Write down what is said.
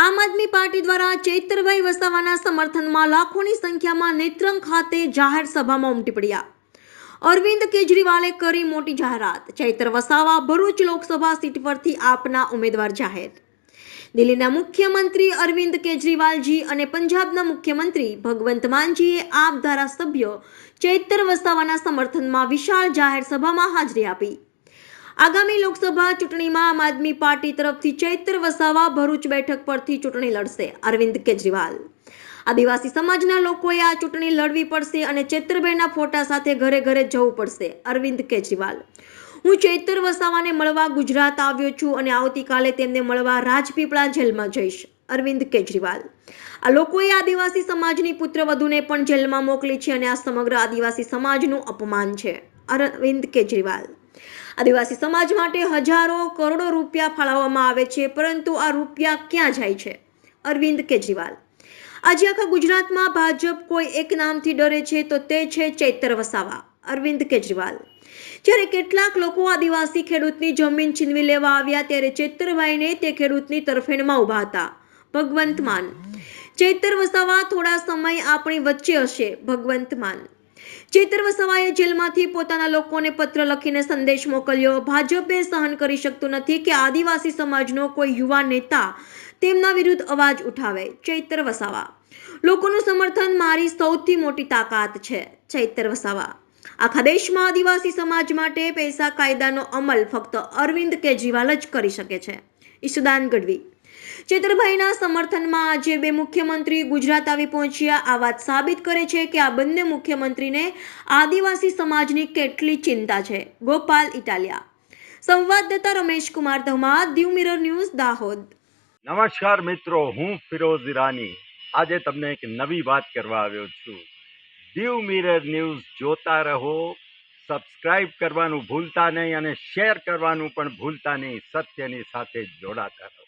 આમ આદમી પાર્ટી દ્વારા ચૈતરભાઈ વસાવાના સમર્થનમાં લાખોની સંખ્યામાં નેત્રંગ ખાતે જાહેર સભામાં ઉમટી પડ્યા. અરવિંદ કેજરીવાલે કરી મોટી જાહેરાત. ચૈત્ર વસાવા ભરૂચ લોકસભા સીટ પરથી આપના ઉમેદવાર જાહેર. દિલ્હીના મુખ્યમંત્રી અરવિંદ કેજરીવાલજી અને પંજાબના મુખ્યમંત્રી ભગવંત માનજીએ આપ ધારાસભ્ય ચૈતર વસાવાના સમર્થનમાં વિશાળ જાહેર સભામાં હાજરી આપી. આગામી લોકસભા ચૂંટણીમાં આમ આદમી પાર્ટી તરફથી ચૈત્ર વસાવા ભરૂચ બેઠક પરથી ચૂંટણી લડશે. અરવિંદ કેજરીવાલ. આદિવાસી સમાજના લોકોએ આ ચૂંટણી લડવી પડશે અને ચૈત્રબેના ફોટા સાથે ઘરે ઘરે જવું પડશે. અરવિંદ કેજરીવાલ. હું ચૈતર વસાવાને મળવા ગુજરાત આવ્યો છું અને આવતીકાલે તેમને મળવા રાજપીપળા જેલમાં જઈશ. અરવિંદ કેજરીવાલ. આ લોકોએ આદિવાસી સમાજની પુત્રવધુને પણ જેલમાં મોકલી છે અને આ સમગ્ર આદિવાસી સમાજનું અપમાન છે. અરવિંદ કેજરીવાલ. આદિવાસી સમાજ માટે હજારો કરોડો રૂપિયા ફાળવવામાં આવે છે, પરંતુ આ રૂપિયા ક્યાં જાય છે? અરવિંદ કેજરીવાલ. આજે આખા ગુજરાતમાં ભાજપ કોઈ એક નામથી ડરે છે તો તે છે ચૈતર વસાવા. અરવિંદ કેજરીવાલ. જ્યારે કેટલાક લોકો આદિવાસી ખેડૂતની જમીન છીનવી લેવા આવ્યા ત્યારે ચૈતરભાઈને તે ખેડૂતની તરફેણમાં ઊભા હતા. ભગવંત માન. ચૈતર વસાવા થોડા સમય આપણી વચ્ચે હશે, ભગવંત માન. ચૈતર વસાવાએ જેલમાંથી પોતાના લોકોને પત્ર લખીને સંદેશ મોકલ્યો. ભાજપે સહન કરી શકતું નથી કે આદિવાસી સમાજનો કોઈ યુવા નેતા તેમના વિરુદ્ધ અવાજ ઉઠાવે. ચૈતર વસાવા. લોકોનું સમર્થન મારી સૌથી મોટી તાકાત છે. ચૈતર વસાવા. આખા દેશમાં આદિવાસી સમાજ માટે પૈસા કાયદાનો અમલ ફક્ત અરવિંદ કેજરીવાલ જ કરી શકે છે. ઈશુદાન ગઢવી. ચેતરભાઈના સમર્થનમાં આજે બે મુખ્યમંત્રી ગુજરાત આવી પહોંચ્યા. આ વાત સાબિત કરે છે કે આ બંને મુખ્યમંત્રીને આદિવાસી સમાજની કેટલી ચિંતા છે. ગોપાલ ઇટાલિયા. સંવાદદાતા રમેશ કુમાર ધમાર દીવ મિરર ન્યૂઝ, દાહોદ. નમસ્કાર મિત્રો, હું ફિરોઝ ઈરાની આજે તમને એક નવી વાત કરવા આવ્યો છું. દીવ મિરર ન્યૂઝ જોતા રહો, સબસ્ક્રાઇબ કરવાનું ભૂલતા નહીં અને શેર કરવાનું પણ ભૂલતા નહીં. સત્યની સાથે જોડાતા રહો.